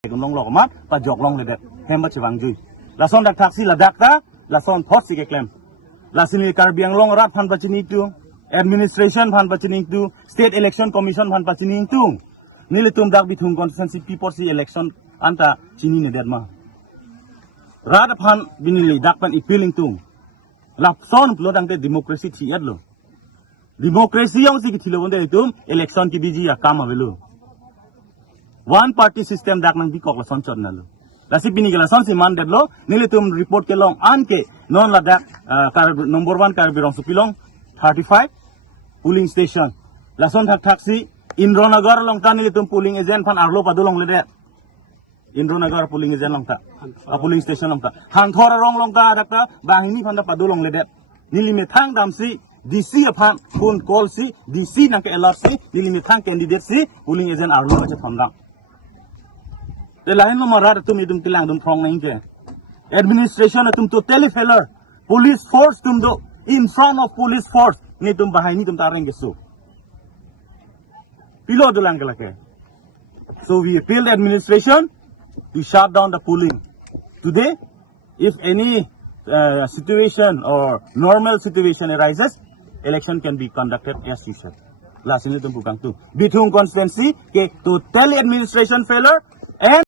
กำลังหลอกมัดปะจอกลงเลยเด็ดเฮมบัชวังจุยลาซอนดักทักซี่ลาดักตาลาซอนพอดสิเกลมลาสินีการเบียงลงรัฐพันปัจจินิตู administration พันปัจจินิตู state election commission พันปัจจินิตูนี่เลยตุ้มดักบิทุง constituency people see election อันตาชินีเนี่ยเด็ดมารัฐพันบินิลีดักพันอีพิลิงตุงลาซอนพลดังเต democracy ที่ยัดโล democracy ยังสิกิทิโลวันเดตุม election ที่บีจีอะกามาเวลู one party system dak nang bikok la son chon nalu lasi bini gala son si man dedlo nile tum report ke long an ke non la dak number 1 kar birong supilong 35 polling station la son thak taxi Indronagar long ta nile tum polling agent phan arlo padulong le de Indronagar polling agent long ta polling station long ta han thora rong long ta dak ta bangni phan da padulong le de nili me thang dam si DC aphan phone call si DC nang ke alert si nili me thang candidate si polling agent arlo che thamdang the line no marar tum idum tilang dum thong naing je administration tum totally failure police force tum do in front of police force ni tum bahai ni tum tareng gesu pilo dulang kelake so we appeal the administration to shut down the polling today if any situation or normal situation arises election can be conducted as usual last ini tum bukang tu bitung constituency ke totally administration failure and